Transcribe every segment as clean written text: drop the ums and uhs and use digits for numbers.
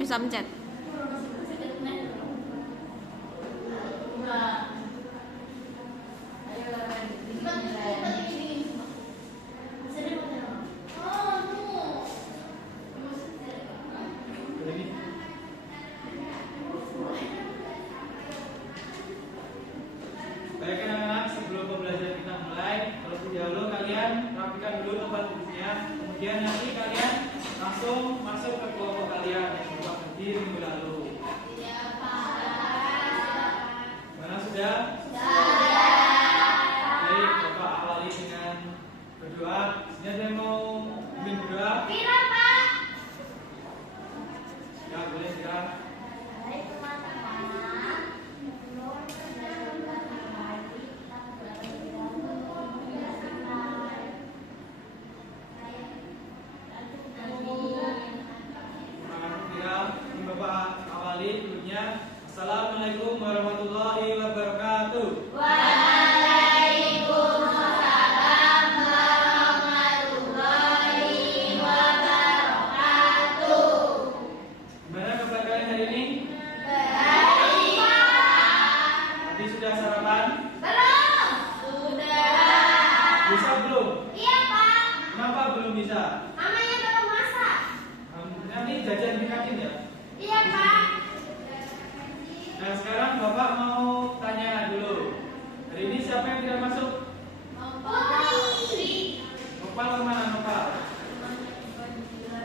Bisa mencet. Baik anak-anak, sebelum pembelajaran kita mulai, terlebih dahulu kalian rapikan dulu tempat duduknya. Kemudian nanti kalian langsung masuk ke kelompok kalian yang sudah berdiri minggu lalu. Mana sudah? Baik, Bapak awali dengan berdoa. Sini ada yang mau bimbing berdoa? Ya, boleh silakan. Assalamualaikum warahmatullahi wabarakatuh. Waalaikumsalam warahmatullahi wabarakatuh. Gimana kabar kalian hari ini? Baik. Tadi sudah sarapan? Belum. Sudah. Bisa belum? Iya, Pak. Kenapa belum bisa? Mamanya baru masak. Nanti jajan dikasih ya? Iya, Pak. Nah sekarang Bapak mau tanya dulu. Hari ini siapa yang tidak masuk? Putri. Nopal kemana Nopal?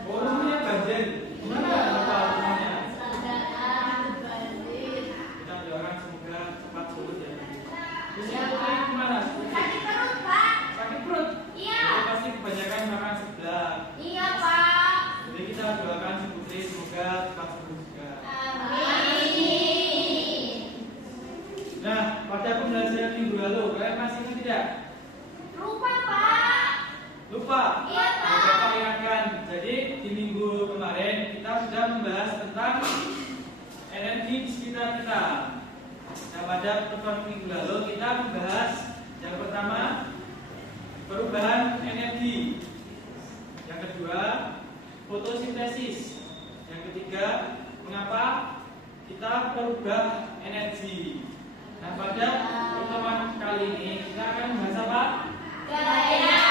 Oh rumahnya banjir. Gimana Nopal rumahnya? Kita doakan semoga cepat surut ya. Terus yang Putri kemana? Sakit perut, Pak. Sakit perut? Iya. Oh, pasti kebanyakan makan sebelah. Iya, Pak. Jadi kita doakan si Putri semoga cepat surut juga. Amin. Nah pada pembelajaran minggu lalu kalian masih ingat tidak? Lupa, Pak. Lupa? Iya, Pak. Bapak ingatkan. Jadi di minggu kemarin kita sudah membahas tentang energi di sekitar kita. Nah pada pertemuan minggu lalu kita membahas yang pertama perubahan energi, yang kedua fotosintesis, yang ketiga mengapa kita merubah energi. Nah pada pertemuan kali ini kita akan membahas apa? Gaya.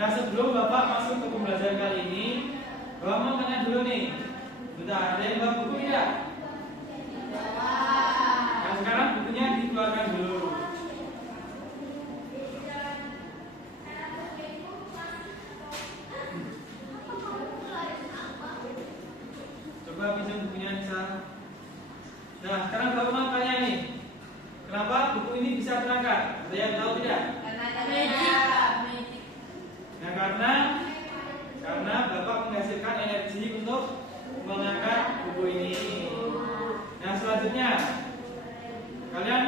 Nah sebelum Bapak masuk ke pembelajaran kali ini, Bapak mau tanya dulu nih. Bentar, ada yang bawa buku tidak? Nah sekarang bukunya dikeluarkan dulu. Coba pinjam bukunya Nisa. Nah sekarang Bapak mau tanya nih, kenapa buku ini bisa terangkat? Ada yang tahu tidak? Nah karena Bapak menghasilkan energi untuk mengangkat buku ini. Nah selanjutnya, kalian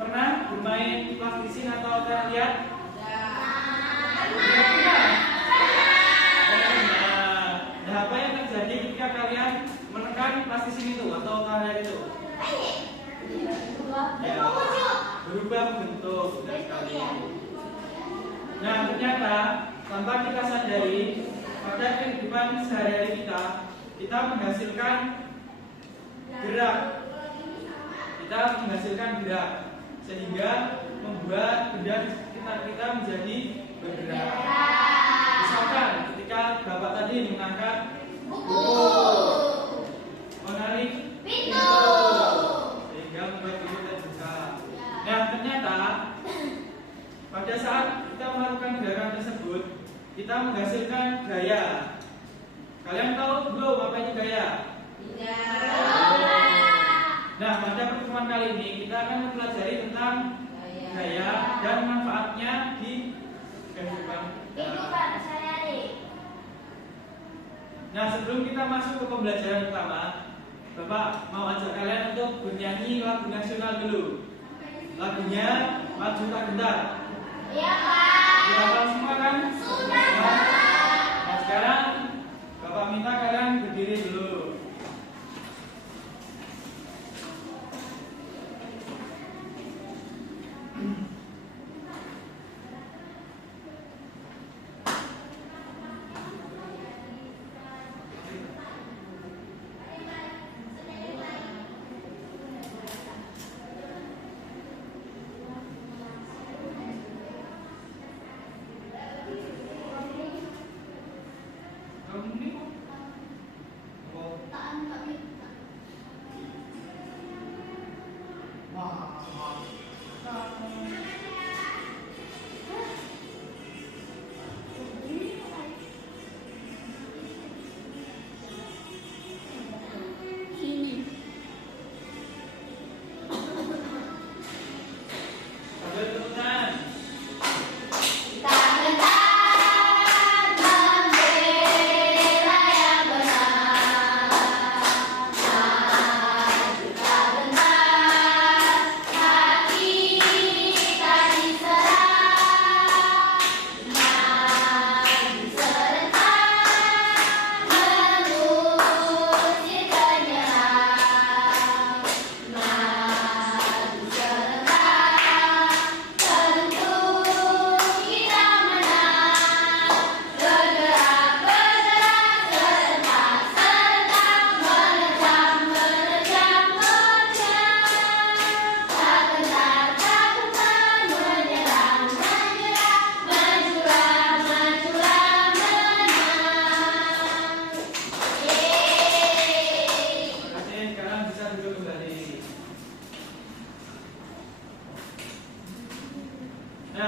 pernah bermain plastisin atau kalian lihat? Nah apa yang terjadi ketika kalian menekan plastisin itu atau kalian itu? Ya, berubah bentuk sudah sekali. Nah ternyata tanpa kita sadari pada kehidupan sehari-hari kita menghasilkan gerak, sehingga membuat benda di sekitar kita menjadi bergerak. Misalkan ketika Bapak tadi mengangkat buku, menarik pintu, sehingga membuat pintu terbuka. Nah ternyata pada saat kita melakukan gerakan tersebut, kita menghasilkan gaya. Kalian tahu belum apa itu gaya? Nah, pada pertemuan kali ini kita akan mempelajari tentang gaya dan manfaatnya di kehidupan sehari-hari. Nah, sebelum kita masuk ke pembelajaran utama, Bapak mau ajak kalian untuk bernyanyi lagu nasional dulu. Lagunya Maju Tak Gentar. Iya, Pak. Sudah hafal semua kan? Sudah. Nah, sekarang Bapak minta kalian berdiri dulu.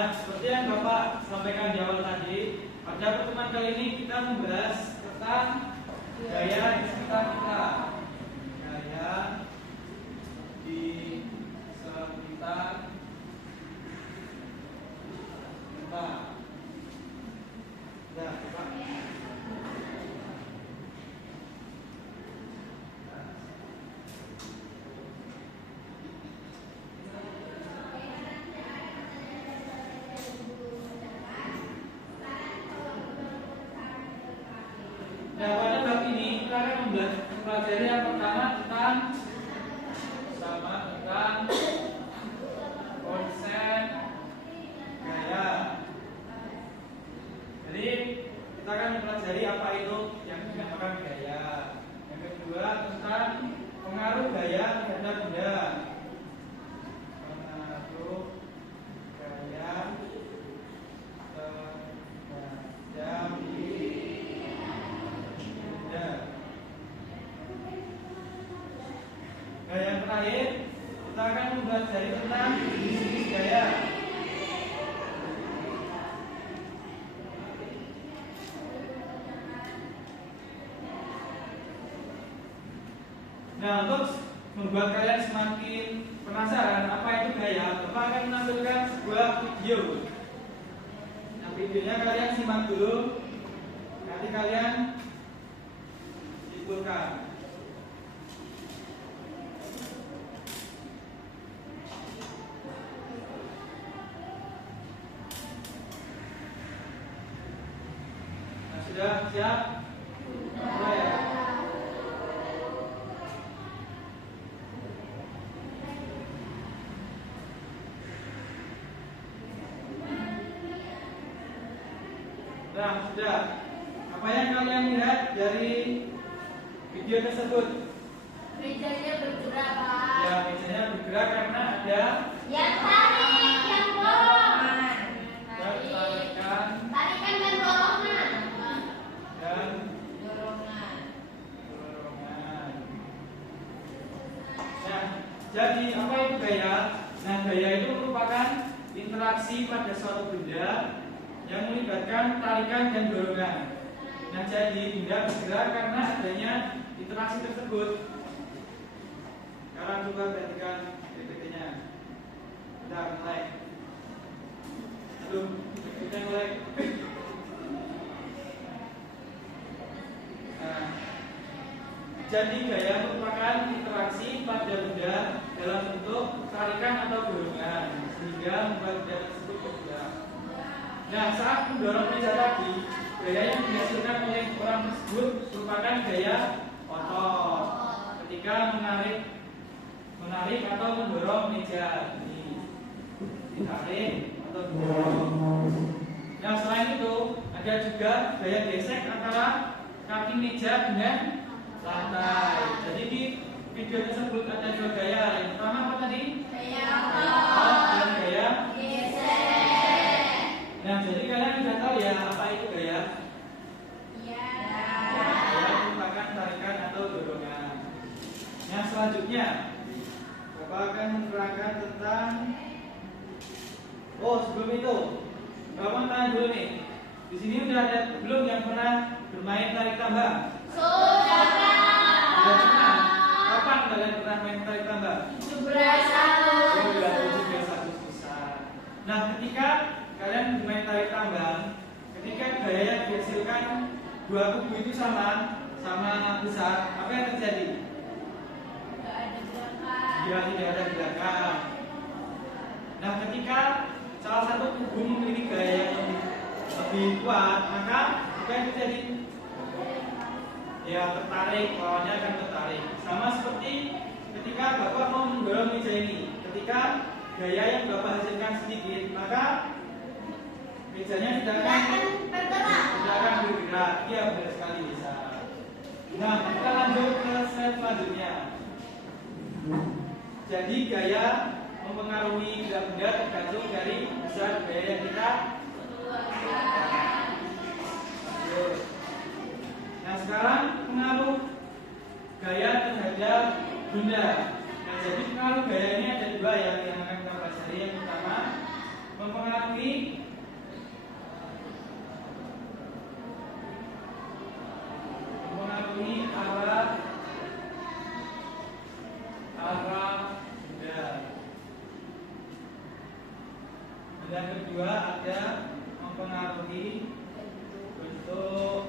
Nah, seperti yang Bapak sampaikan di awal tadi, pada pertemuan kali ini kita membahas tentang gaya di sekitar kita. Gaya di sekitar kita. Nah, Bapak. Nah, pada bab ini kita akan mempelajari yang pertama tentang konsep gaya. Jadi kita akan mempelajari apa itu yang dinamakan gaya. Yang kedua tentang pengaruh gaya terhadap benda. Pengaruh gaya terhadap Nah, yang terakhir kita akan mempelajari tentang definisi gaya. Nah, untuk membuat kalian semakin penasaran apa itu gaya, Bapak akan menampilkan sebuah video. Nah, videonya kalian simak dulu, nanti kalian simpulkan. Sudah siap? Mulai ya. Nah, sudah. Apa yang kalian lihat dari video tersebut? Mejanya bergerak, Pak. Ya, mejanya bergerak karena ada Yang tarik, yang dorong. tarikan Tarikan dan dorongan. dan Dorongan. dorongan. Nah, jadi apa itu gaya? Nah, gaya itu merupakan interaksi pada suatu benda yang melibatkan tarikan dan dorongan. Nah, jadi benda bergerak karena adanya interaksi tersebut. Sekarang coba perhatikan PPT-nya. Sudah mulai. Aduh, kita mulai. Nah, jadi gaya merupakan interaksi pada benda dalam bentuk tarikan atau dorongan sehingga membuat benda tersebut bergerak. Nah, saat mendorong meja tadi, gaya yang dihasilkan oleh orang tersebut merupakan gaya otot ketika menarik atau mendorong meja ini, ditarik atau mendorong. Nah, selain itu ada juga gaya gesek antara kaki meja dengan lantai. Jadi di video tersebut ada dua gaya. Yang pertama apa tadi? Gaya Otot dan gaya. gesek. Nah, jadi kalian sudah tahu ya apa itu gaya? Iya. Gaya merupakan tarikan atau dorongan. Nah, selanjutnya Bapak akan menerangkan tentang sebelum itu Bapak tanya dulu nih. Di sini udah ada belum yang pernah bermain tarik tambang? Sudah. Sudah pernah. Kapan kalian pernah main tarik tambang? 17 susah. Nah, ketika kalian bermain tarik tambang, ketika gaya yang dihasilkan dua kubu itu sama besar, apa yang terjadi? Tidak ada gerakan. Ya, tidak ada gerakan. Nah, ketika salah satu kubu memiliki gaya yang lebih kuat, maka apa yang terjadi? Ya, tertarik, lawannya akan tertarik. Sama seperti ketika Bapak mau mendorong meja ini, ketika gaya yang Bapak hasilkan sedikit, maka mejanya tidak akan bergerak. Iya, benar sekali, bisa. Nah, kita lanjut ke slide selanjutnya. Jadi gaya mempengaruhi gerak benda tergantung dari besar gaya yang kita. Nah, sekarang pengaruh gaya terhadap benda. Nah, jadi pengaruh gaya ini ada dua yang akan kita pelajari. Yang pertama, mempengaruhi arah benda. Yang kedua ada mempengaruhi bentuk.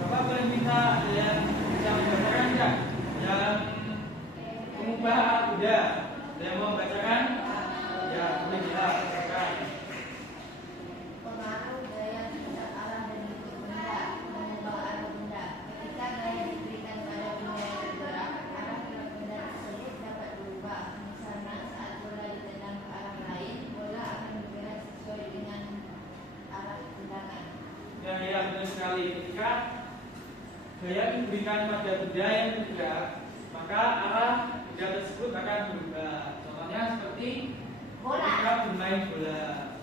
Bapak boleh minta ada yang bisa membacakan enggak? Yang mengubah arah benda. Ada yang mau membacakan? Ya, boleh kita bacakan. Pengaruh gaya terhadap arah dan bentuk benda, mengubah arah benda. Ketika gaya diberikan pada benda yang bergerak, arah gerak benda tersebut dapat berubah. Misalnya saat bola ditendang ke arah lain, bola akan bergerak sesuai dengan arah tendangan. Ya, benar sekali. Ketika gaya diberikan pada benda yang bergerak, maka arah benda tersebut akan berubah. Contohnya seperti ketika bermain bola.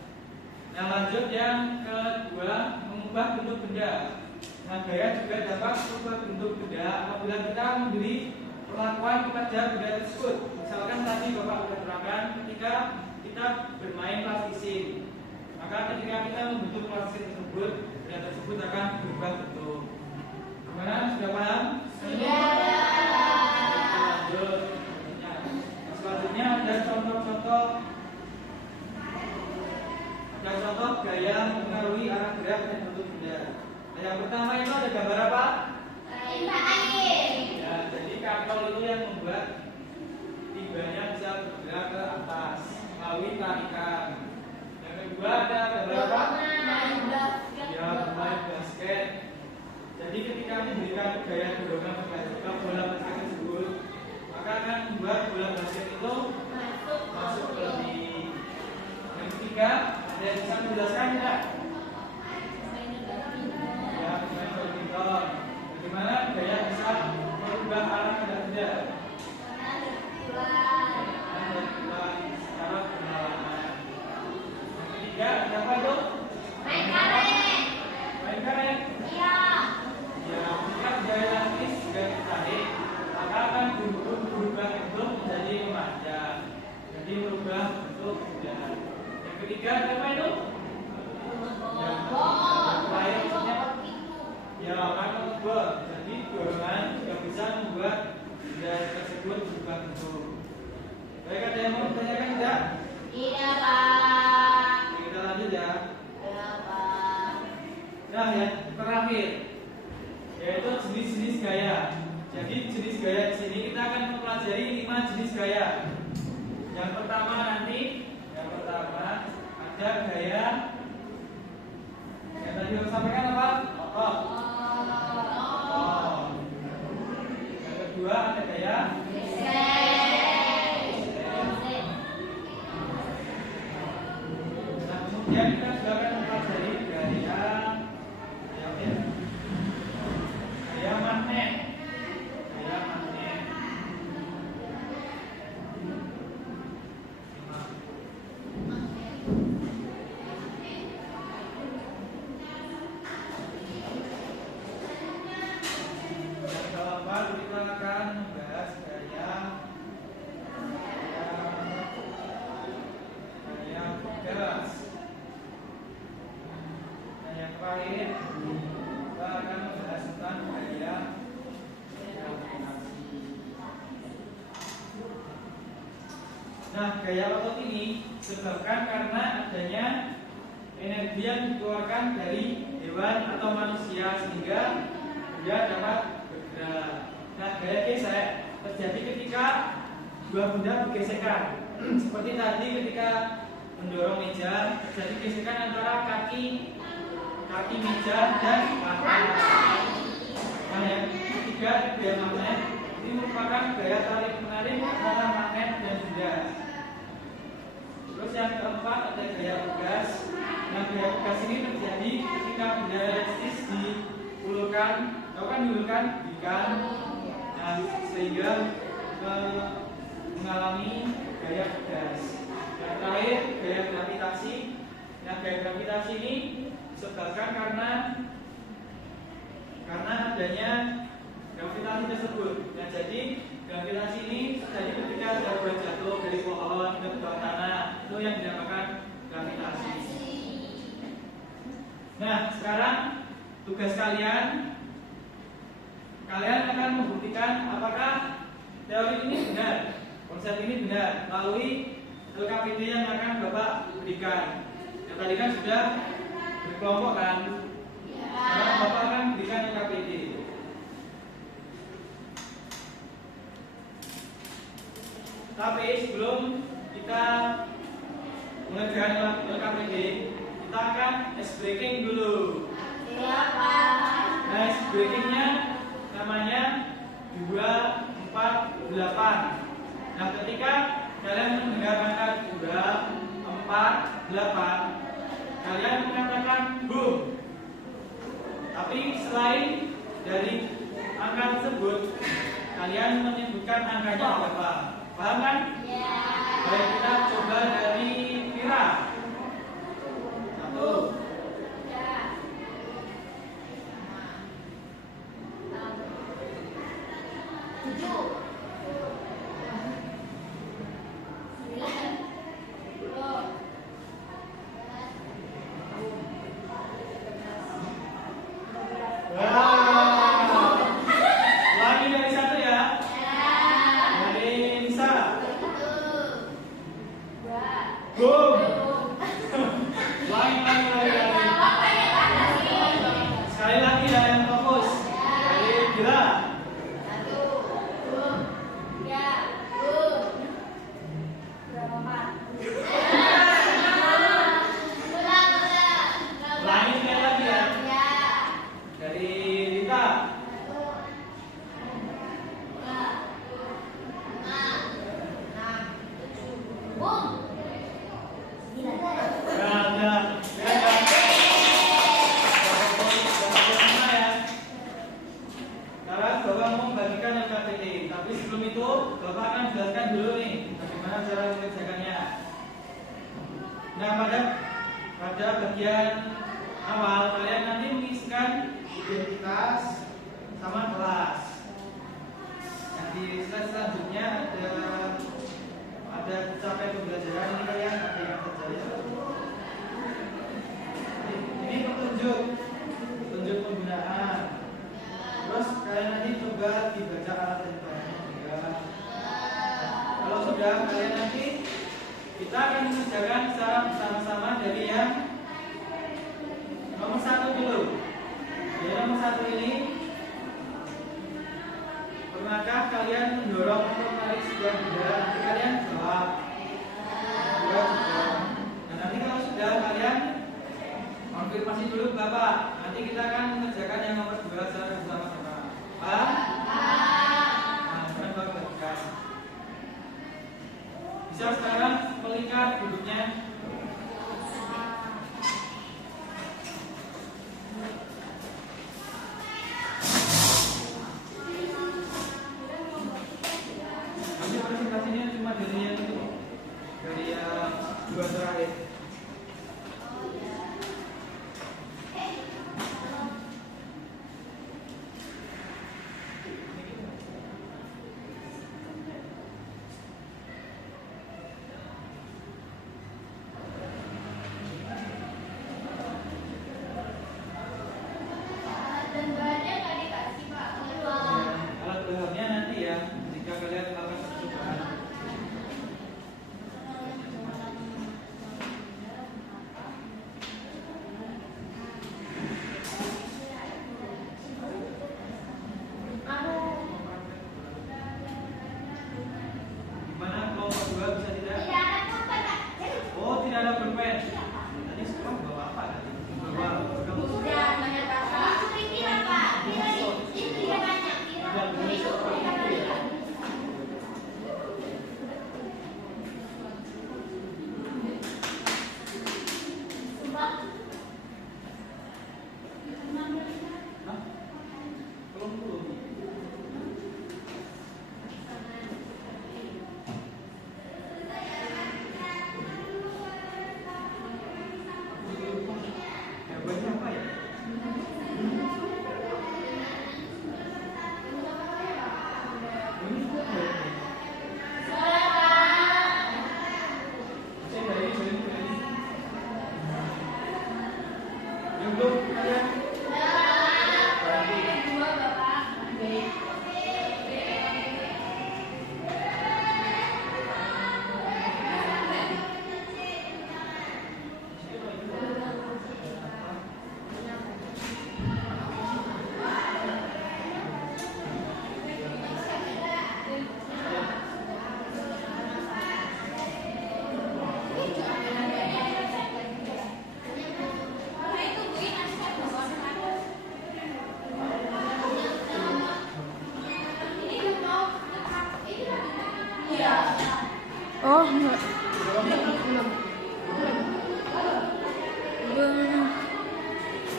Nah, lanjut yang kedua, mengubah bentuk benda. Nah, gaya juga dapat mengubah bentuk benda apabila kita memberi perlakuan kepada benda tersebut. Misalkan tadi Bapak sudah terangkan ketika kita bermain plastisine, maka ketika kita membentuk plastisine tersebut, benda tersebut akan berubah bentuk. Gimana? Sudah paham? Lanjut. Selanjutnya ada contoh-contoh gaya mempengaruhi arah gerak dan bentuk benda. Nah, yang pertama itu ada gambar apa? Ya, jadi kapal itu yang membuat timbanya bisa bergerak ke atas melalui tarikan. Yang kedua ada gambar apa? Ya, bermain basket. Jadi ketika memberikan gaya dorongan ke bola basket tersebut, maka akan membuat bola basket itu masuk ke lebih. Yang ketiga, ada yang bisa menjelaskan tidak? Ya, bermain badminton. Bagaimana gaya bisa merubah arah benda? Ada dua secara pengalaman. Yang ketiga, ada apa itu? Main karet. Ya, jika gaya latih juga ditarik, maka akan berubah bentuk menjadi memanjang. Jadi merubah bentuk benda. Yang ketiga apa itu? Ya, akan membuat. Jadi dorongan juga bisa membuat benda tersebut berubah bentuk. Baik, ada yang mau ditanyakan tidak? Tidak, Pak. Kita lanjut ya. Tidak, Pak. Nah, yang terakhir yaitu jenis-jenis gaya. Jadi jenis gaya di sini kita akan mempelajari 5 jenis gaya. Yang pertama ada gaya yang tadi saya sampaikan apa? Otot. Yang kedua ada gaya Nah, kemudian kita juga akan mempelajari gaya magnet. Kita akan membahas gaya gas. Dan yang terakhir kita akan membahas tentang gaya gravitasi. Nah, gaya otot ini disebabkan karena adanya energi yang dikeluarkan dari hewan atau manusia sehingga dia dapat bergerak. Nah, gaya gesek terjadi ketika dua benda bergesekan. Seperti tadi ketika mendorong meja, terjadi gesekan antara kaki meja dan lantai. Nah, yang ketiga gaya magnet ini merupakan gaya tarik menarik antara magnet dan benda. Terus yang keempat ada gaya tugas. Nah, gaya tugas ini terjadi ketika benda elastis diulurkan, nah, sehingga mengalami gaya tugas. Yang terakhir gaya gravitasi. Nah, gaya gravitasi ini disebabkan karena adanya gravitasi tersebut. Nah, jadi gravitasi ini satu yang dinamakan gravitasi. Nah, sekarang tugas kalian akan membuktikan apakah teori ini benar, konsep ini benar melalui LKPD yang akan Bapak berikan. Yang tadi kan sudah berkelompok kan? Sekarang Bapak akan berikan LKPD. Tapi sebelum kita mengerjakan LKPD, kita akan ice breaking dulu. Nah, ice breakingnya namanya 248. Nah, ketika kalian mendengar angka 248, kalian mengatakan boom. Tapi selain dari angka tersebut, kalian menyebutkan angkanya berapa? Paham kan? Baik, kita coba dari Vira. 1. Lagi dari 1 ya. Dari Nisa. Boom. Lagi. Sekali lagi ya yang fokus. Dari Vira. Ulangi sekali lagi ya. Dari Rita. Nah, sekarang Bapak mau membagikan LKPD, tapi sebelum itu Bapak akan jelaskan dulu nih bagaimana cara mengerjakannya. Nah, pada bagian awal kalian nanti mengisikan identitas sama kelas. Yang di slide selanjutnya ada capaian pembelajaran, ini kalian ada yang terjadi. Ini petunjuk penggunaan. Terus kalian nanti coba dibaca alat dan bahannya juga. Kalau sudah, kalian nanti kita akan mengerjakan secara bersama-sama dari yang nomor 1 dulu. Jadi nomor 1 ini, pernahkah kalian mendorong untuk tarik sebuah benda? Nanti kalian jawab. Nah, nanti kalau sudah, kalian konfirmasi dulu ke Bapak. Nanti kita akan mengerjakan yang nomor 2 secara bersama-sama. Paham? Nah, sekarang Bapak bagikan. Bisa sekarang melihat duduknya. Nanti presentasinya cuma dari yang itu, dari yang 2 terakhir. Alat bahannya nanti ya, jika kalian melakukan percobaan. Oh, enggak.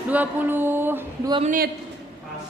22 menit. Pas.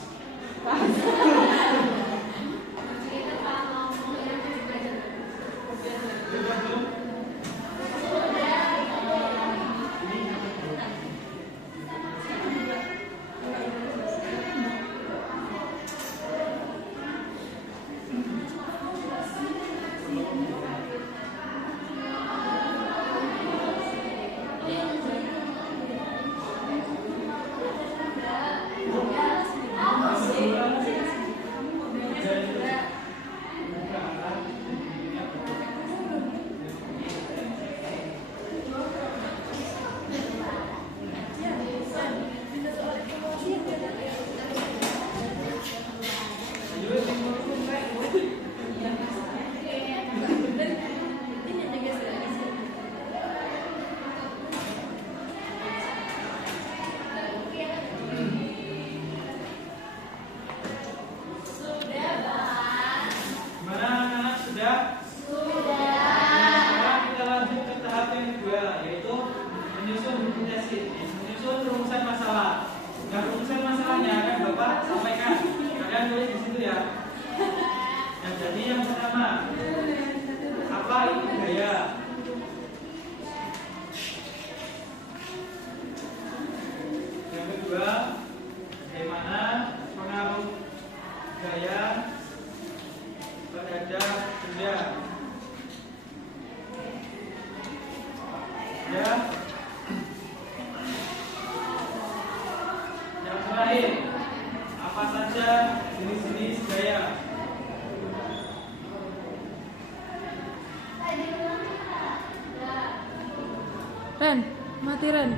Ren, mati Ren.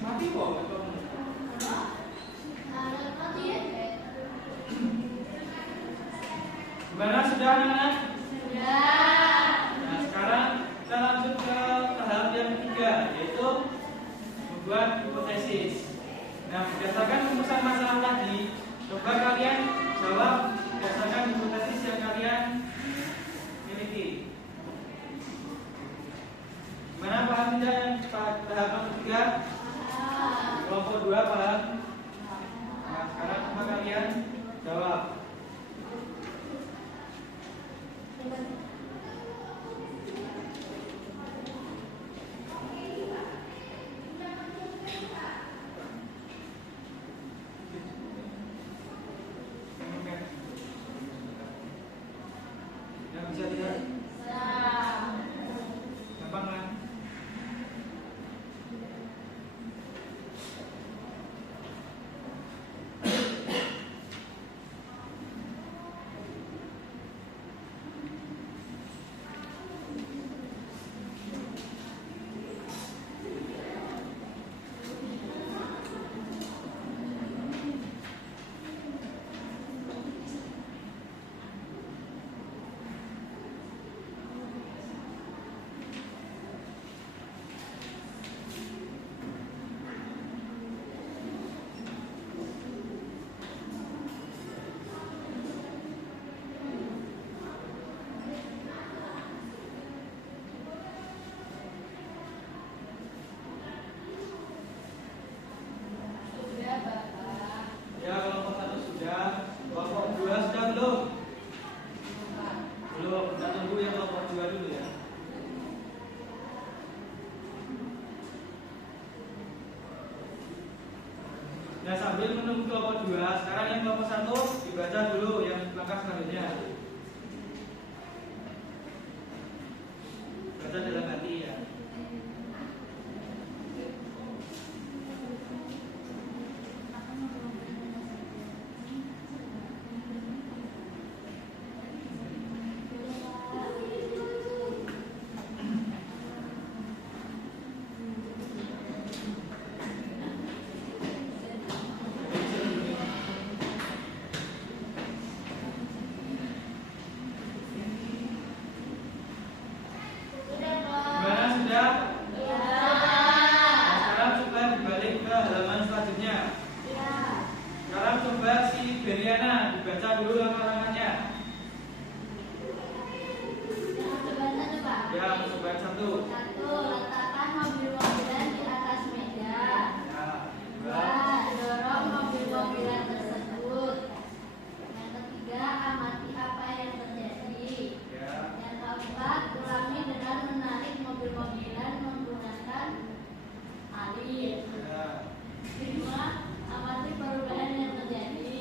Mati kok. Gimana, sudah anak-anak? Sudah. Nah, sekarang kita lanjut ke tahap yang ketiga, yaitu membuat hipotesis. Nah, berdasarkan rumusan masalah tadi, coba kalian jawab berdasarkan hipotesis yang kalian miliki. Gimana, paham tidak yang tahap yang ketiga? Kelompok 2 paham? Nah, sekarang coba kalian jawab. Yang bisa lihat? Gampang kan? Ya, kelompok 1 sudah. Kelompok 2 sudah belum? Belum. Kita tunggu yang kelompok 2 dulu ya. Nah, sambil menunggu kelompok 2, sekarang yang kelompok 1 dibaca dulu yang langkah selanjutnya. Baca dalam hati ya. Beriana, dibaca dulu lama-lamanya. Ya, coba satu. Satu, letakkan mobil-mobilan di atas meja. Ya, Dua, dorong mobil-mobilan tersebut. Yang ketiga, amati apa yang terjadi. ya. Yang keempat, ulangi dengan menarik mobil-mobilan menggunakan alin. Ya. Lima, amati perubahan yang terjadi.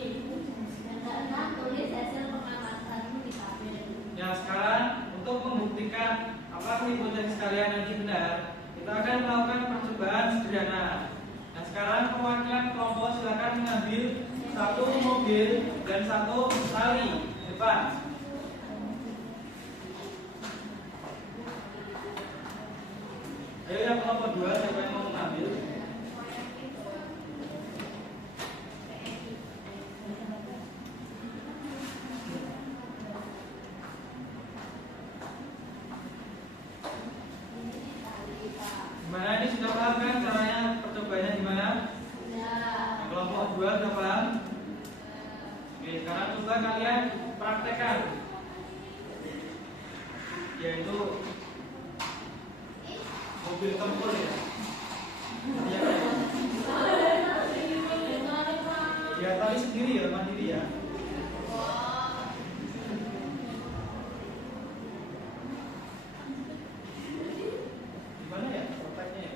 Yang keenam, tulis hasil pengamatanmu di tabel. Ya, sekarang untuk membuktikan apa hipotesis kalian nanti benar, kita akan melakukan percobaan sederhana. Nah, sekarang perwakilan kelompok silakan mengambil satu mobil dan satu tali depan. Ayo yang kelompok 2, siapa yang mau mengambil? Gimana, ini sudah paham kan caranya percobaannya gimana? Yang kelompok 2 sudah paham? Oke, sekarang coba kalian praktekkan, yaitu mobil tempur ya. Ya tali sendiri ya, mandiri ya. Gimana ya prakteknya ya?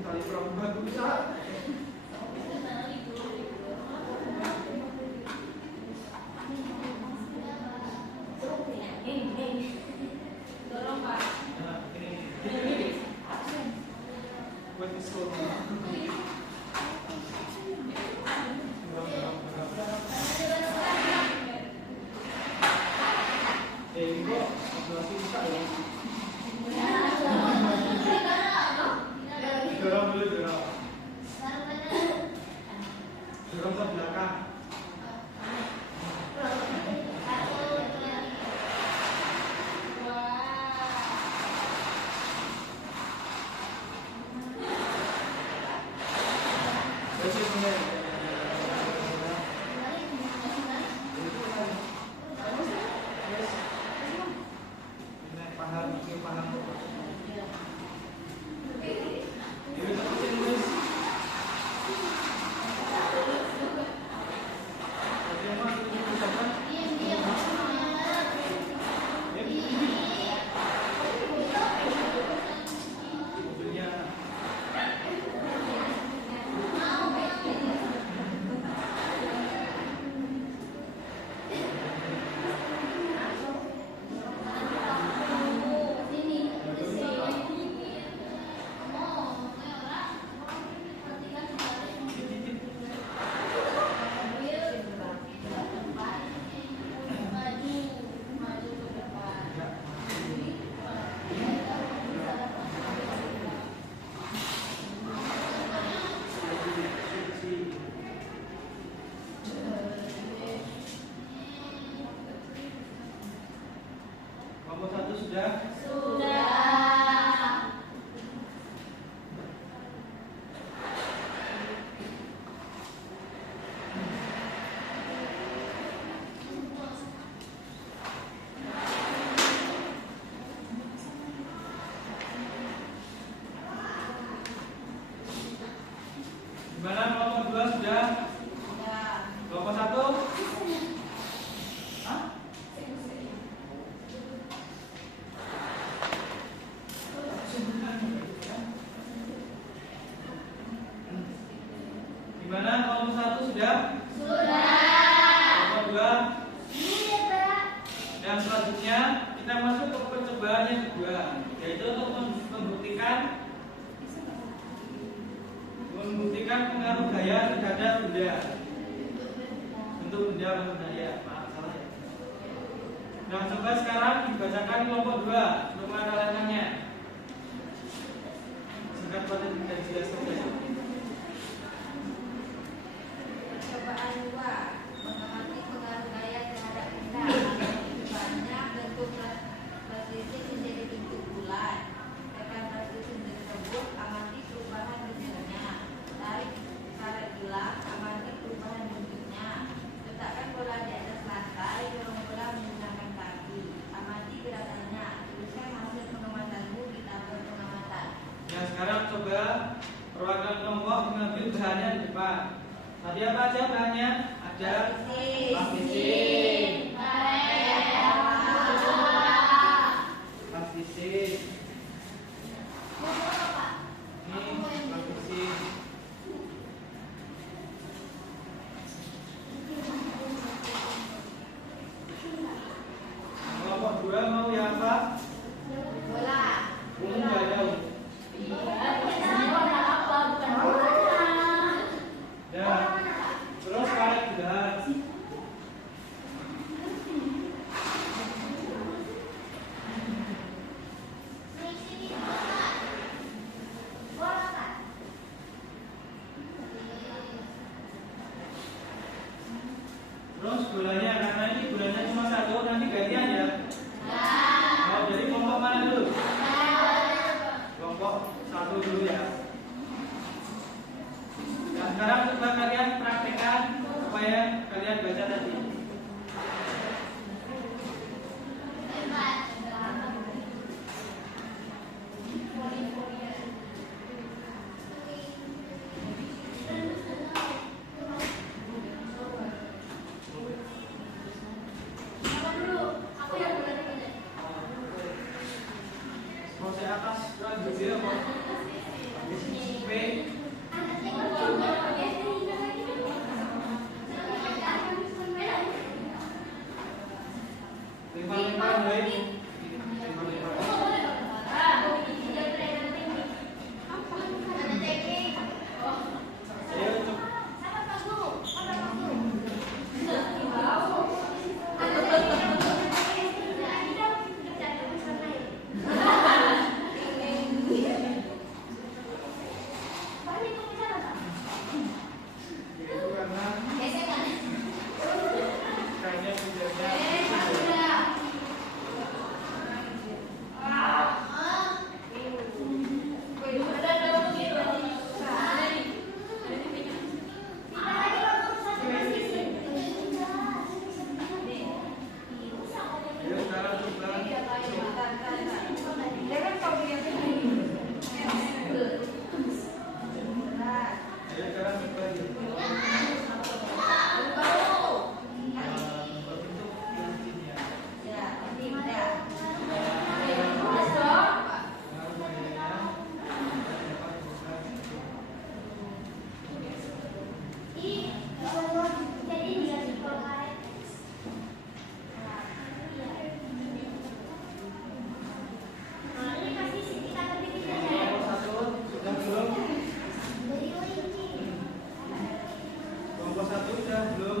Tali perempat bisa. Dorong, Pak. Nah, ini. Buat diskon. Ini kok masih bisa ya? Dorong dulu, dorong. Dorong ke belakang. Terus mulai. Ini paham, ini paham. Ini terusin terus. Bagaimana ini ucapan? Mobilnya. Kelompok 1 sudah. Gimana, kelompok 2 sudah? Kelompok 1? Hah? Gimana, kelompok 1 sudah? Kelompok 2? Dan selanjutnya kita masuk ke percobaan yang kedua, yaitu untuk membuktikan pengaruh gaya terhadap benda. Bentuk benda maksudnya ya, maaf salah ya. Nah, coba sekarang dibacakan kelompok 2 untuk pengenalannya. Singkat padat dan jelas saja. Percobaan 2, mengamati pengaruh gaya Hafisin. Hafisin. Ini hafisin. Kelompok 2 mau ya apa? Belum nggak jauh. Ya. Terus karet gelas. Terus gulanya, karena ini gulanya cuma satu, nanti gantian ya. Mau jadi kelompok mana dulu? Kelompok 1 dulu ya. Nah, sekarang coba kalian praktekkan supaya kalian baca tadi. Mau saya atas, kan gitu mau. B. Lima-lima baik. Ayo coba. Itu karena kayaknya bujanya. Ayo sekarang coba. Ayo sekarang coba ya. Berbentuk cincin ya. Kelompok 1 sudah belum?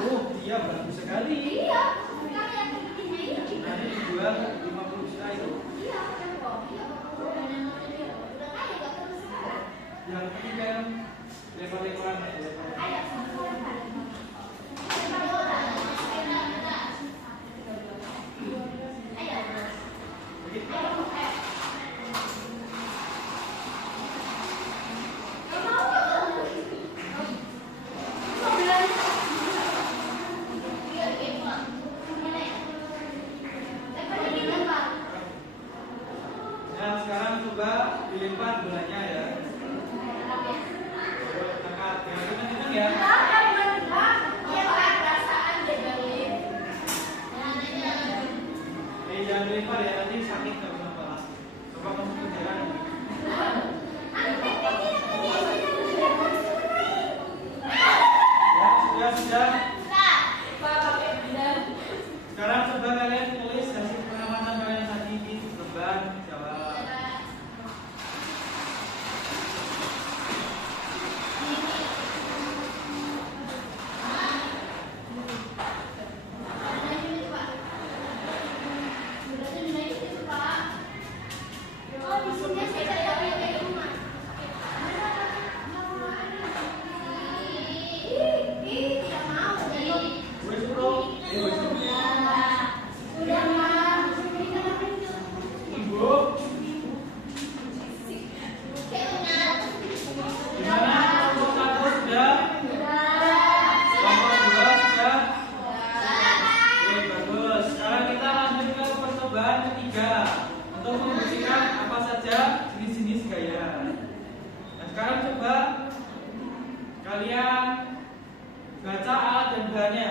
Oh, iya bagus sekali. Nanti dijual 50 juta itu. Yang ketiga lebar-lebaran ya. Begitu. Nah, sekarang coba dilempar bolanya ya. Angkat, jangan kenceng ya. Jangan dilempar ya, nanti sakit nggak bisa balas. Coba kamu kejaran. Ya, sudah. Sekarang coba kalian tulis hasil pengamatan kalian tadi di lembar jawab. jenis-jenis gaya. Nah, sekarang coba kalian baca alat dan bahannya.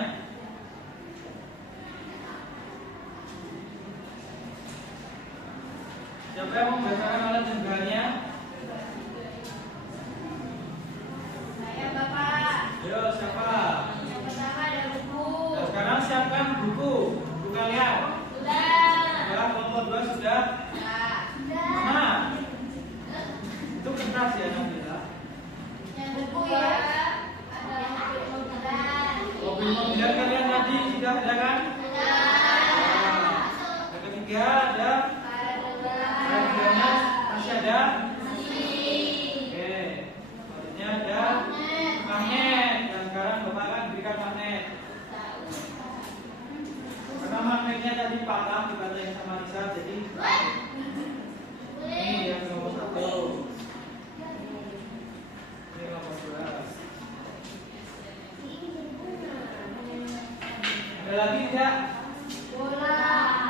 Siapa yang membacakan alat dan bahannya? Saya Bapak. Ayo, siapa? Yang pertama ada buku. Nah, sekarang siapkan buku kalian. Sudah. Ya, kelompok 2 sudah. Sudah. Nah, itu kertas ya nanti ya. Yang kedua ada mobil-mobilan. Mobil-mobilan kalian tadi sudah ada kan? Sudah. Nah, yang ketiga ada radionya masih ada. Oke, selanjutnya ada magnet. Dan sekarang Bapak akan berikan magnet. Karena magnetnya tadi patah dipatahin sama Lisa, jadi ini yang nomor 1. Ini nomor 2. Ada lagi tidak? Bola.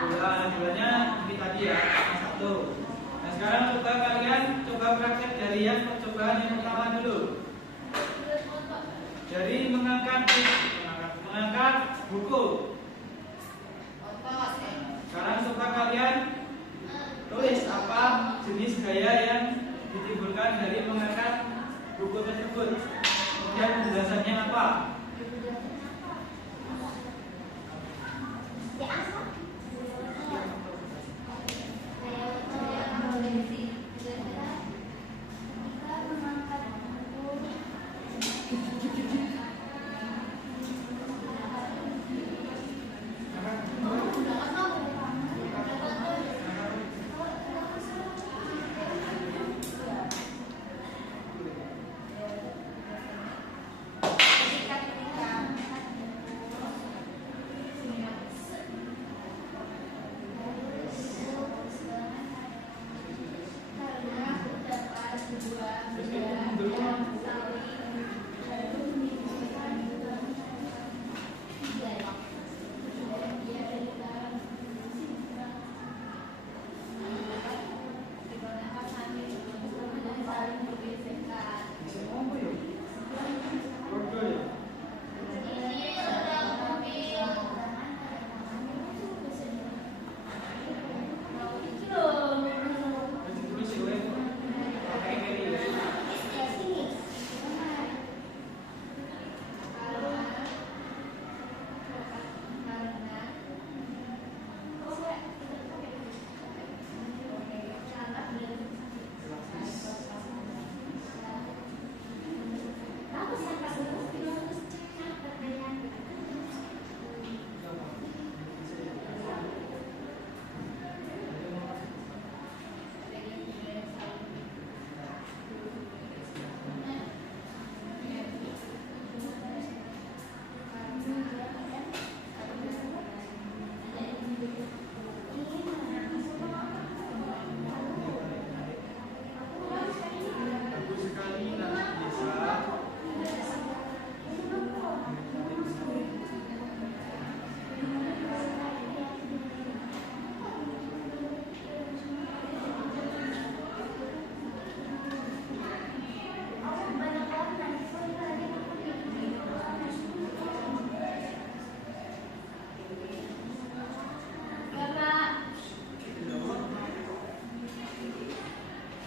Bolanya ini tadi ya, yang 1. Nah, sekarang coba kalian praktek dari yang percobaan yang pertama dulu. Dari mengangkat buku. Sekarang coba kalian tulis apa jenis gaya yang ditimbulkan dari mengangkat buku tersebut. Kemudian penjelasannya apa?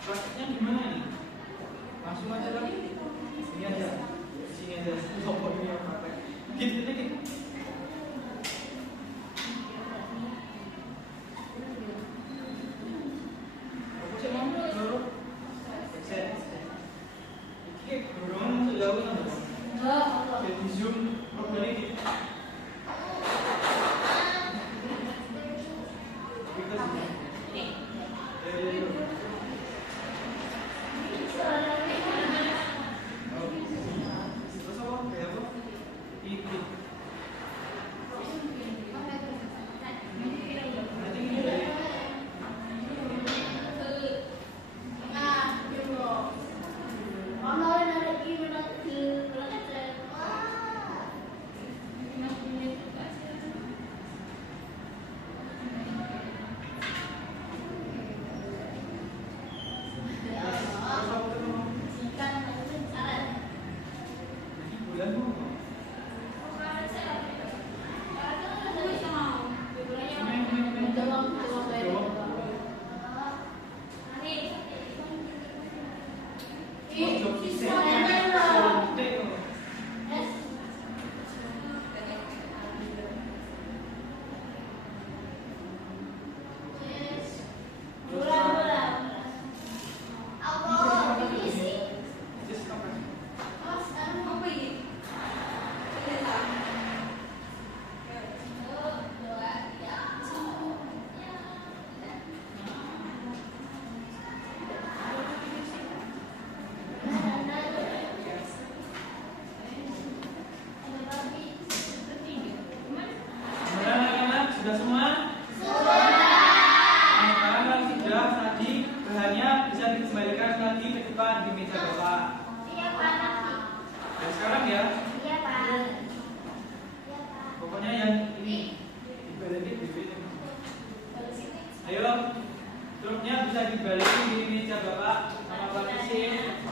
Praktiknya gimana nih? Langsung aja lagi. Sini aja. Sini aja. Sopo ini yang praktek. Gitu dikit. Aku sih mau dorong. Set. Iki dorong sejauh mana? Jadi zoom problem ini. Kita sini. Terus apa? Kayak apa? Itu. Ojo pisah suntik. Just kapan? Gimana anak-anak? Sudah semua? Nah, sekarang kalau sudah tadi bahannya bisa dikembalikan lagi ke depan di meja Bapak. Dan sekarang ya, pokoknya yang ini dibalikin di sini. Ayo, truknya bisa dibalikin di meja Bapak sama Pak Kisin.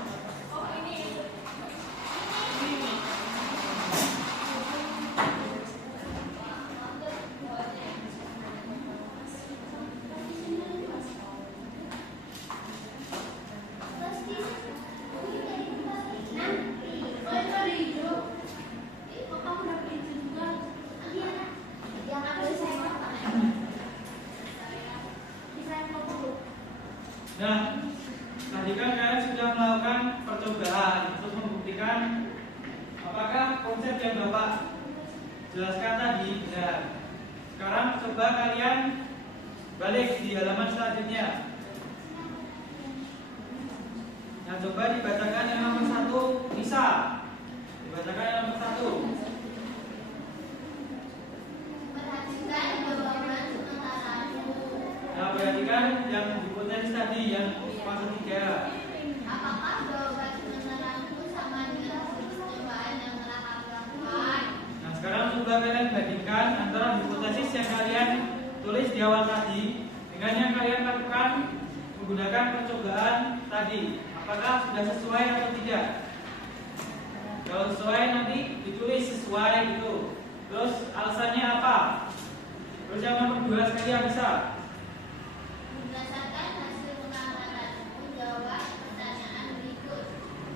Nah, tadi kan kalian sudah melakukan percobaan untuk membuktikan apakah konsep yang Bapak jelaskan tadi benar. Sekarang coba kalian balik di halaman selanjutnya. Nah, coba dibacakan yang nomor 1, Nisa. Dibacakan yang nomor 1. Nah, perhatikan yang hipotesis tadi yang fase 3. Apakah jawaban sementaraku sama dengan hasil percobaan yang telah kami lakukan? Nah, sekarang coba kalian bandingkan antara hipotesis yang kalian tulis di awal tadi dengan yang kalian lakukan menggunakan percobaan tadi. Apakah sudah sesuai atau tidak? Kalau sesuai nanti ditulis sesuai gitu. Terus alasannya apa? Terus yang nomor 2 sekali yang bisa. Berdasarkan hasil pengamatanku, jawab pertanyaan berikut.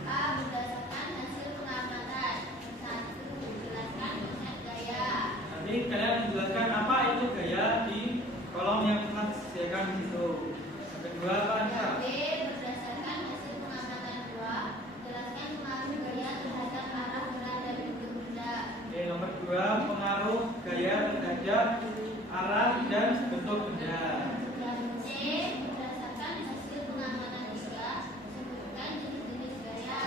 A. Berdasarkan hasil pengamatan. 1. Jelaskan konsep gaya. Nanti kalian menjelaskan apa itu gaya di kolom yang telah disediakan di situ. Yang kedua apa Anissa? B. Berdasarkan hasil pengamatan 2, jelaskan pengaruh gaya terhadap arah gerak dan bentuk benda. Oke, nomor 2 pengaruh gaya terhadap arah dan bentuk benda. C. Berdasarkan hasil pengamatan 3, sebutkan jenis-jenis gaya.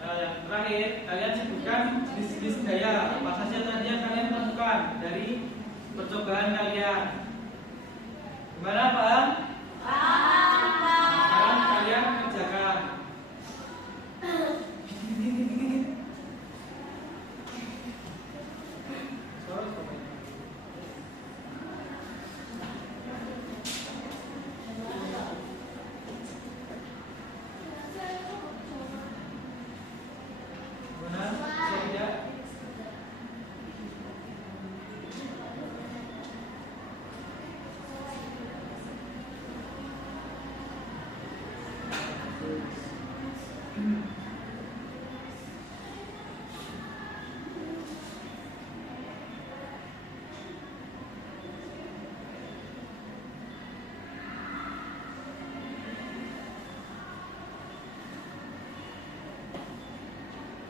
Nah, yang terakhir kalian sebutkan jenis-jenis gaya apa saja tadi yang kalian temukan dari percobaan kalian. Gimana Pak? Sekarang kalian kerjakan. Gimana? Bisa tidak?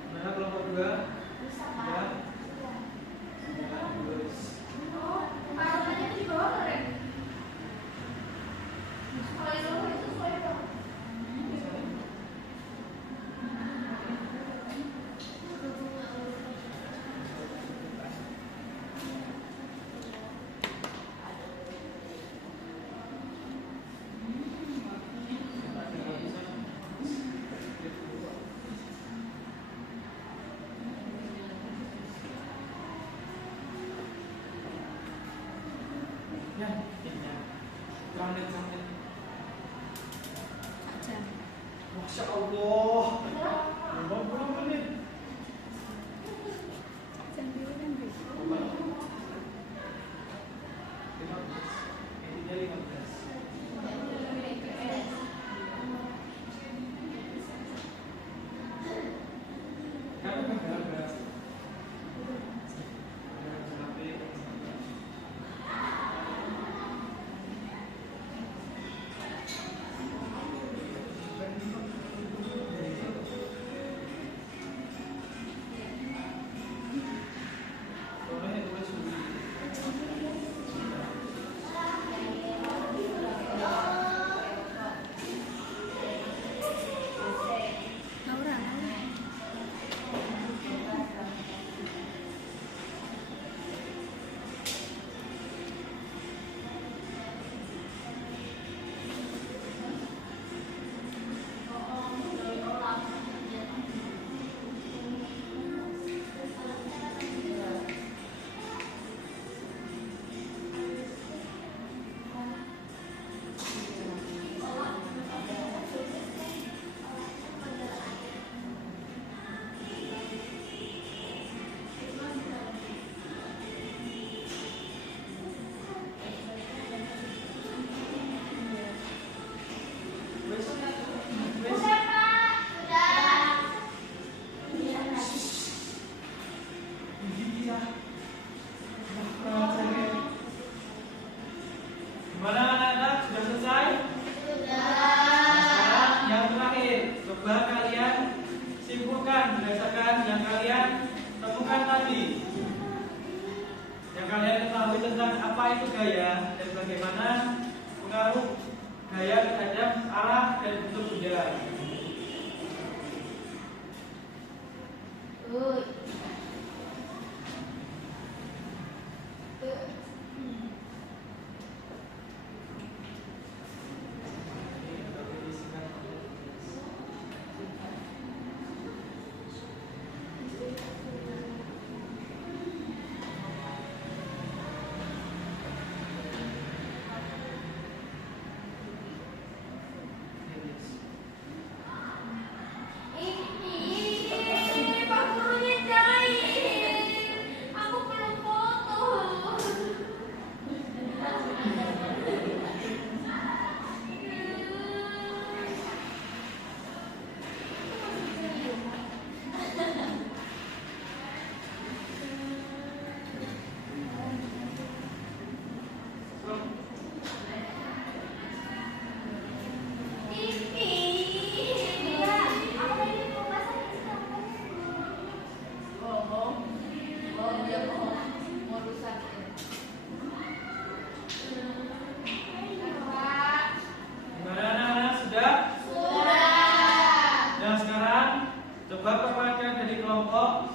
Gimana kelompok 2? Ya. Bagus. Ya, ya. Transit. Masya Allah. 50 menit. Intinya 15. coba kalian simpulkan berdasarkan yang kalian temukan tadi. Yang kalian ketahui tentang apa itu gaya dan bagaimana pengaruh gaya terhadap arah dan bentuk benda.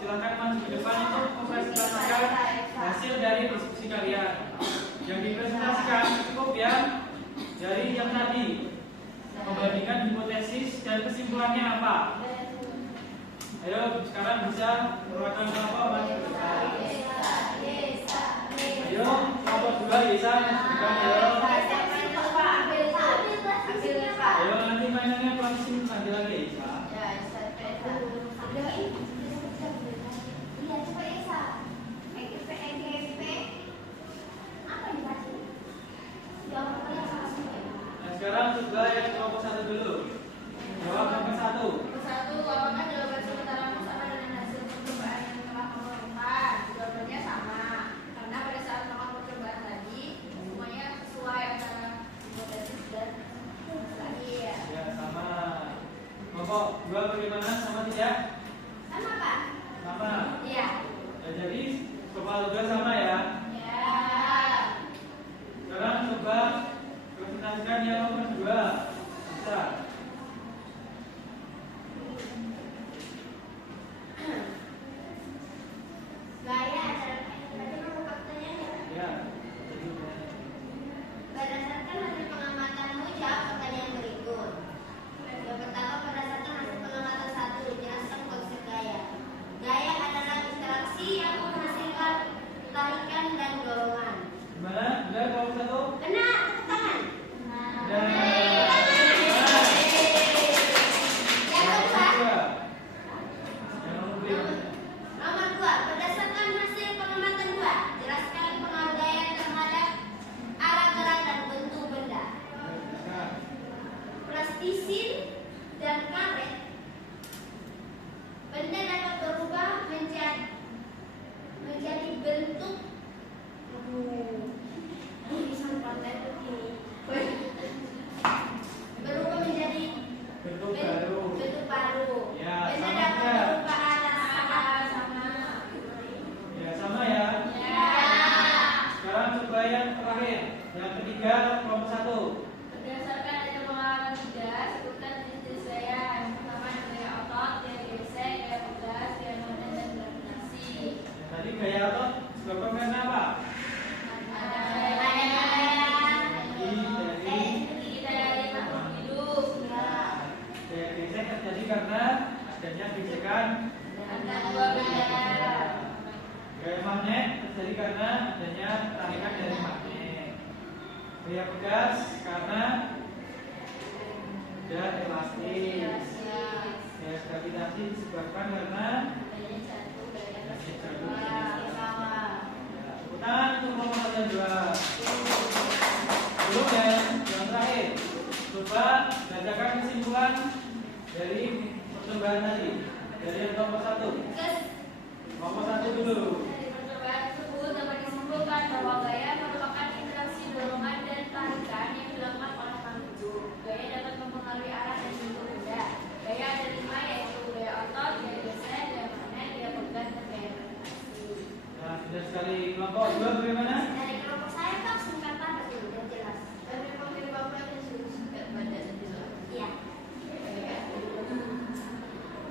Silakan maju ke depan untuk mempresentasikan hasil dari diskusi kalian. Yang dipresentasikan cukup ya dari yang tadi, membandingkan hipotesis dan kesimpulannya apa. Ayo sekarang bisa perwakilan kelompok maju ke depan. Ayo kelompok 2 bisa maju ke depan. Ayo nanti mainannya langsung nanti lagi bisa. Nah, sekarang coba yang kelompok 1 dulu. Jawab kelompok 1. Apakah jawaban sementaramu sama dengan hasil percobaan yang telah kamu lakukan? Jawabannya sama, karena pada saat melakukan percobaan tadi semuanya sesuai antara hipotesis dan terakhir. Ya, sama. Kelompok 2 bagaimana? Sama tidak? Sama Pak? Sama. Iya. Ya, jadi kelompok 2 sama ya. Ya. Sekarang coba presentasikan yang nomor 2. Bisa. Gaya adalah bagaimana faktanya? Ya. Berdasarkan hasil pengamatanmu, jawab pertanyaan berikut. Yang pertama, berdasarkan hasil pengamatan 1, jelaskan konsep gaya. Gaya adalah interaksi yang menghasilkan tarikan dan dorongan. Gimana? Benar kelompok 1? Benar, tepuk tangan. Dan Nomor 2, berdasarkan hasil pengamatan 2, jelaskan pengaruh gaya terhadap arah gerak dan bentuk benda. Plastisin dan karet, benda dapat berubah menjadi bentuk berubah menjadi bentuk baru. bentuk baru. Ya, Benda sama dapat juga. berubah arah sama. Ya, sama ya. Ya. Sekarang coba yang terakhir. Yang ketiga kelompok 1. Berdasarkan hasil pengalaman 3, sebutkan jenis gaya. Yang pertama gaya otot, gaya gesek, gaya pegas, gaya badan dan gravitasi. Ya, tadi gaya otot disebabkan karena apa? Dari makhluk hidup. Gaya gesek terjadi karena adanya gesekan. Antara dua benda. Gaya magnet terjadi karena adanya tarikan dari magnet. Gaya pegas karena ada elastis. Gaya gravitasi disebabkan karena tangan untuk kelompok 1 dan 2. Belum ya, yang terakhir. Coba bacakan kesimpulan dari percobaan tadi. Dari yang kelompok 1. Kelompok 1 dulu. Dari percobaan tersebut dapat disimpulkan bahwa gaya merupakan interaksi dorongan dan tarikan yang dilakukan oleh makhluk hidup. Gaya dapat mempengaruhi arah dan bentuk benda. Gaya kelompok 2 bagaimana? Dari kelompok saya Pak singkat padat dulu biar jelas. Dari panggil bapaknya suruh singkat badan jelas. Iya.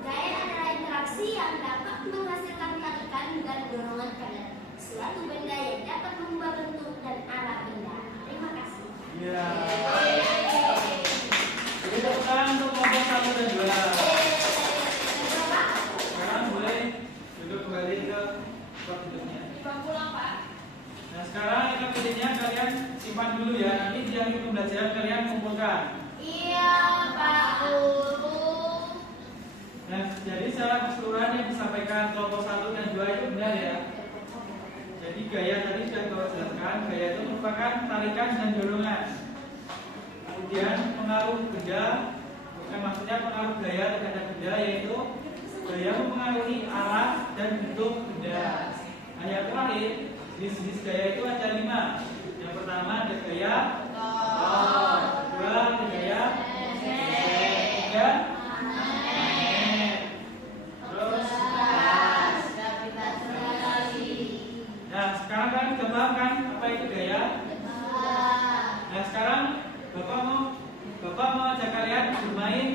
Gaya adalah interaksi yang dapat menghasilkan tarikan dan dorongan pada suatu benda yang dapat mengubah bentuk dan arah benda. Terima kasih. Iya. Jadi tepuk tangan untuk kelompok 1 dan 2. Sekarang boleh duduk kembali ke tempat duduknya. Nah sekarang ikat kalian simpan dulu ya. Nanti di akhir pembelajaran kalian kumpulkan. Iya Pak Guru. Nah jadi secara keseluruhan yang disampaikan kelompok 1 dan 2 itu benar ya. Jadi gaya tadi sudah Bapak jelaskan. Gaya itu merupakan tarikan dan dorongan. Kemudian pengaruh benda, maksudnya pengaruh gaya terhadap benda, yaitu gaya mempengaruhi arah dan bentuk benda. Nah yang terakhir, jenis-jenis gaya itu ada 5. Yang pertama ada gaya kedua ada gaya ketiga terus. Nah sekarang kan sudah paham kan apa itu gaya? Nah sekarang Bapak mau ajak kalian bermain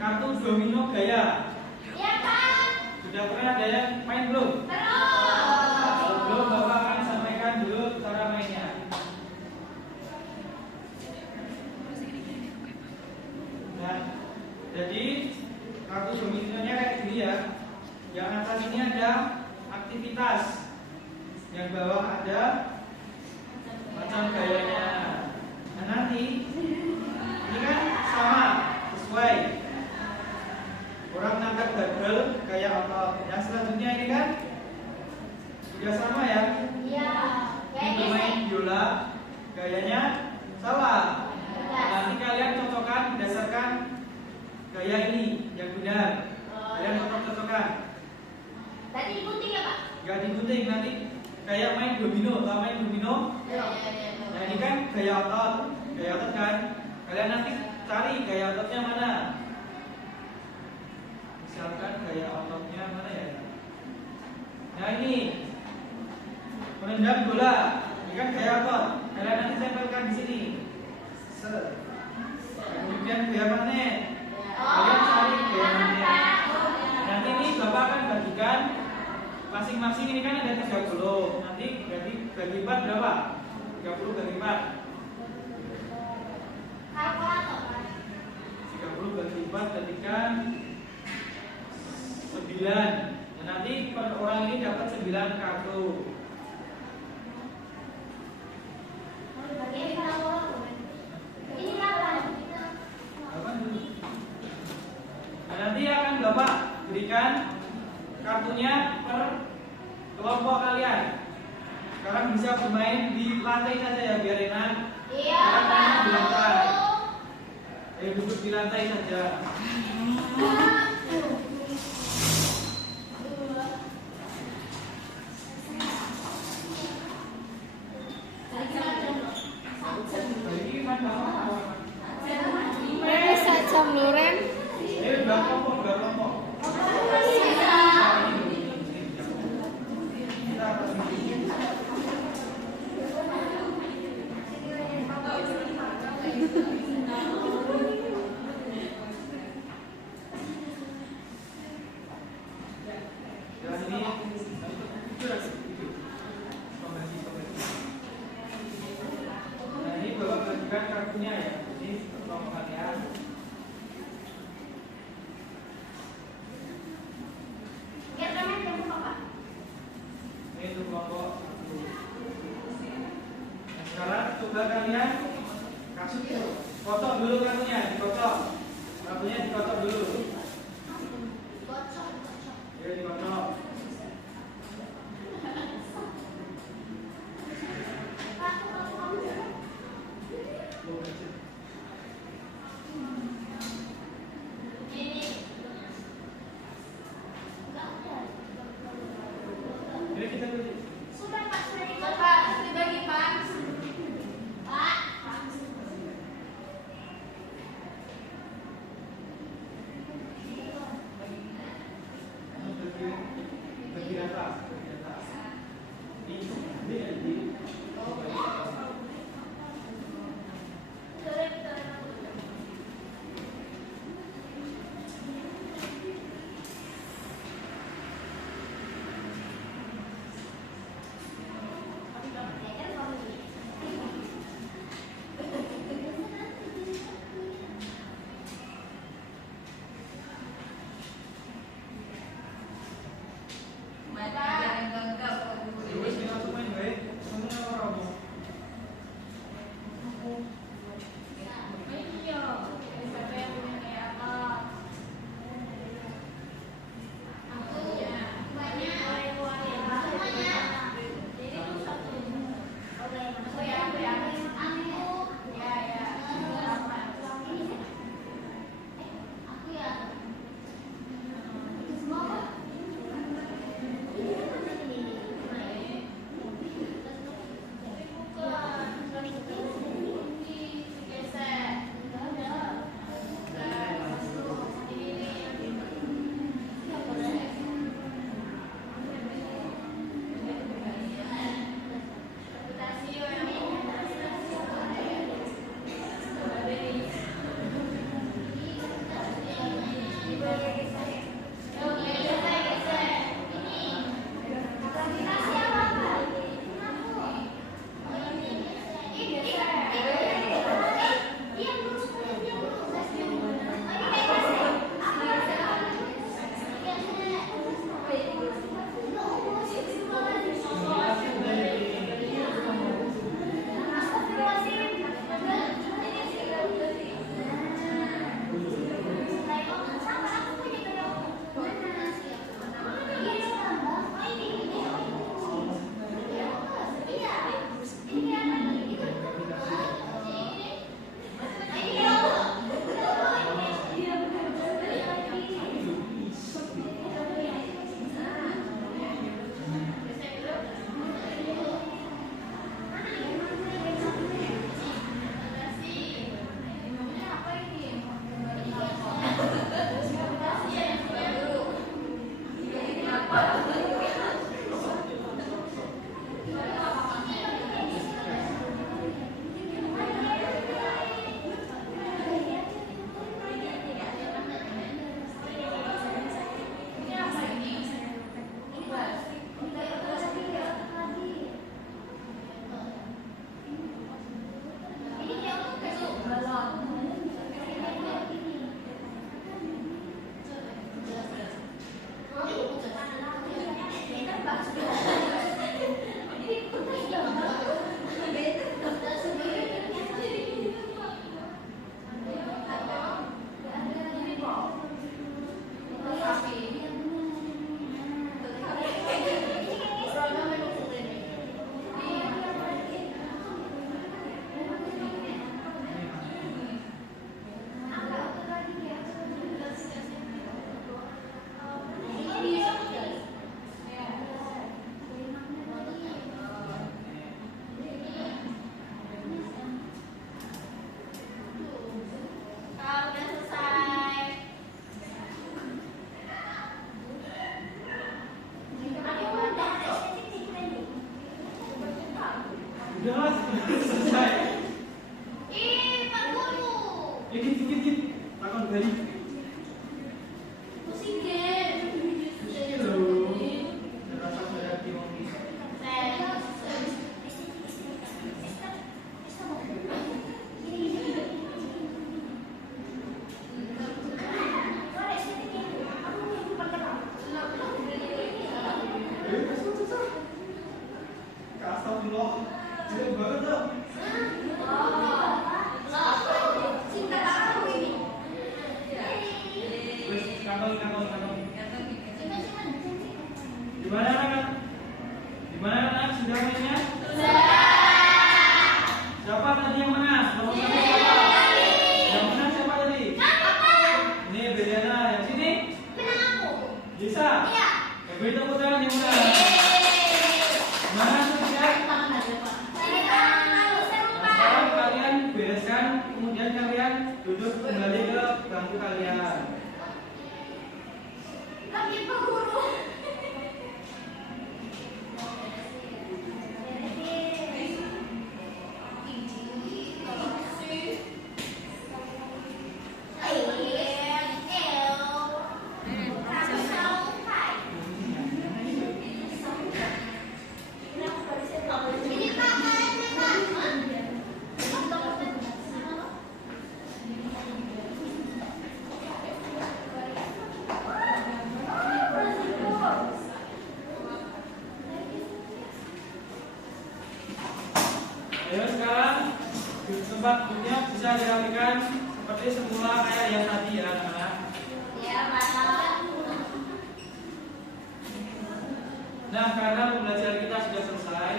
kartu domino gaya. Iya Pak. Sudah pernah ada yang main belum? Kalau belum, Bapak akan sampaikan dulu cara mainnya. Nah, jadi kartu dominonya kayak gini ya. Yang atas ini ada aktivitas, yang bawah ada macam gayanya. Nah nanti ini kan sama, sesuai. Orang angkat barbel kayak otot. Yang selanjutnya ini kan juga sama ya. Iya. Ini bermain biola, gayanya salah. Nanti kalian cocokkan berdasarkan gaya ini yang benar. Kalian cocok-cocokkan. Tadi gunting ya Pak? Gak digunting nanti kayak main domino. Tahu main domino? Nah ini kan gaya otot kan. Kalian nanti cari gaya ototnya mana. Misalkan gaya ototnya mana ya? Nah ini menendang bola. Ini kan gaya otot. Kalian nanti tempelkan di sini. Kemudian gaya magnet. Kalian cari gaya magnet. Nanti ini Bapak akan bagikan masing-masing ini kan ada 30. Nanti bagi 4 berapa? 30 bagi 4. Kalkulator Pak. 30 bagi 4 jadikan 9. Dan nanti per orang ini dapat 9 kartu. Ini kalkulator. Ini kapan? Nah, nanti akan Bapak berikan kartunya per kelompok kalian. Sekarang bisa bermain di lantai saja ya biar enak. Iya Sekarang Pak main di lantai. Guru. Duduk di lantai saja. Bagi mana? Jam Loren. Dua kelompok. Nah ini Bapak bagikan kartunya ya. Ini kelompok kalian. Biar kalian yang buka Pak. Ini untuk kelompok. Nah, sekarang coba kalian kasih foto dulu kartunya, dikocok. Kartunya dikocok dulu. Bocor. Ya dikocok. Ini. Ini kita beli. Sudah Pak, sudah dibagi. Pak, dibagi Pak. Pak. Ini Udah, selesai. Pak Guru. Dikit. Takon balik. Pusing deh. Loh. Rasa berarti mau bisa. Astagfirullah. Jelek banget tuh. Wes, kantong. Gimana anak? Sudah mainnya? Siapa tadi yang menang? Nomor satu siapa? Yang menang siapa tadi? Ini Beliana. Yang sini? Lisa. Yang beri tepuk tangan yang menang. Mana sudah? Sekarang kalian bereskan, kemudian kalian duduk kembali ke bangku kalian. Ayo sekarang tempat duduknya bisa dirapikan seperti semula kayak yang tadi ya anak-anak. Nah, karena pembelajaran kita sudah selesai,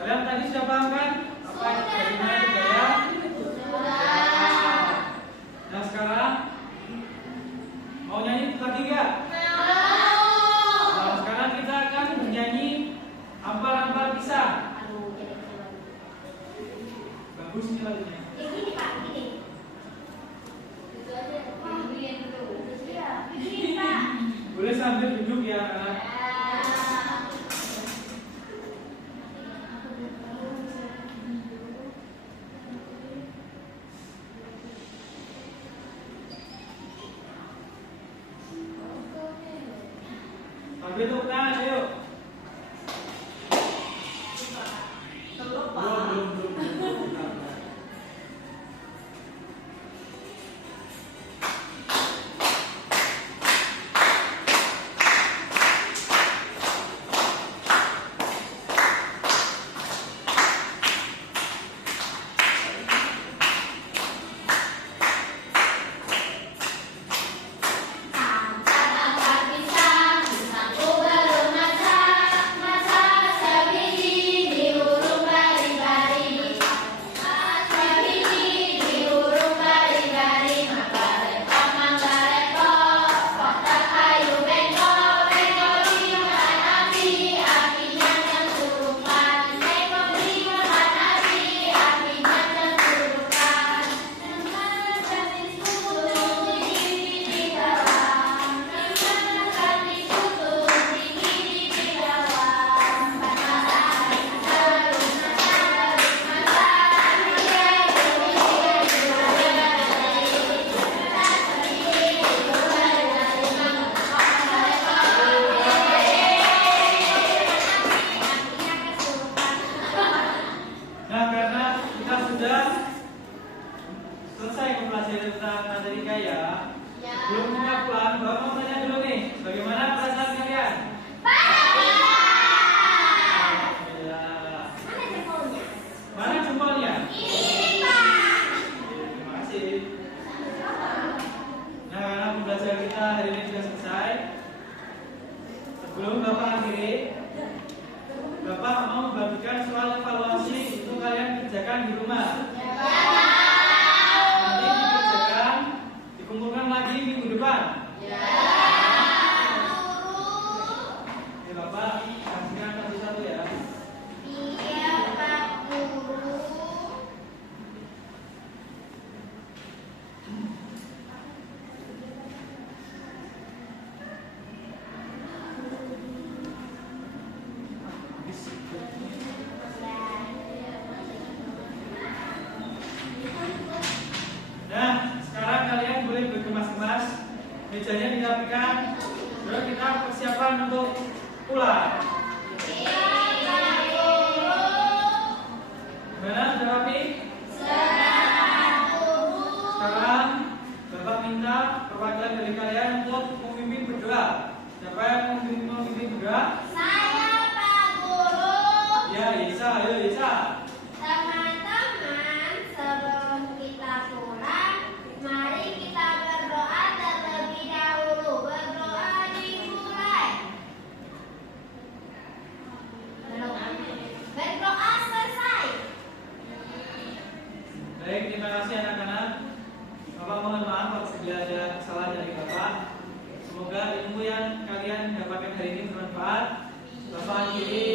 kalian tadi sudah paham kan apa yang bagaimana itu gaya? Nah, sekarang mau nyanyi lagi nggak? Nah, sekarang kita akan bernyanyi ampal-ampal pisang. Bagus nih lagunya. Boleh sambil duduk ya anak. Ambil tepuk tangan, ayo. Belum. Nah, karena kita sudah selesai mempelajari tentang materi gaya, belum kita pulang, Bapak mau tanya dulu nih, bagaimana perasaan kalian? Ya. Mana jempolnya? Terima kasih. Nah, karena pembelajaran kita hari ini sudah selesai, sebelum Bapak akhiri, Bapak mau membagikan soal evaluasi untuk kalian kerjakan di rumah. Nanti dikerjakan, dikumpulkan lagi minggu depan. Oke, Bapak kasihkan satu-satu ya. Iya, Pak Guru. Nah, sekarang kalian boleh berkemas-kemas, mejanya dirapikan, terus kita persiapan untuk pulang. Gimana, sudah rapi? Sekarang Bapak minta perwakilan dari kalian untuk memimpin berdoa. Siapa yang memimpin berdoa? Saya, Pak Guru. Ya, Isa, ayo Isa. Teman-teman, sebelum kita pulang, mari kita berdoa terlebih dahulu. Berdoa dimulai. Berdoa selesai. Baik, terima kasih anak-anak. Bapak mohon maaf apabila ada kesalahan dari Bapak. Semoga ilmu yang kalian dapatkan hari ini bermanfaat. Bapak akhiri.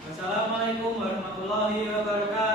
Wassalamualaikum warahmatullahi wabarakatuh.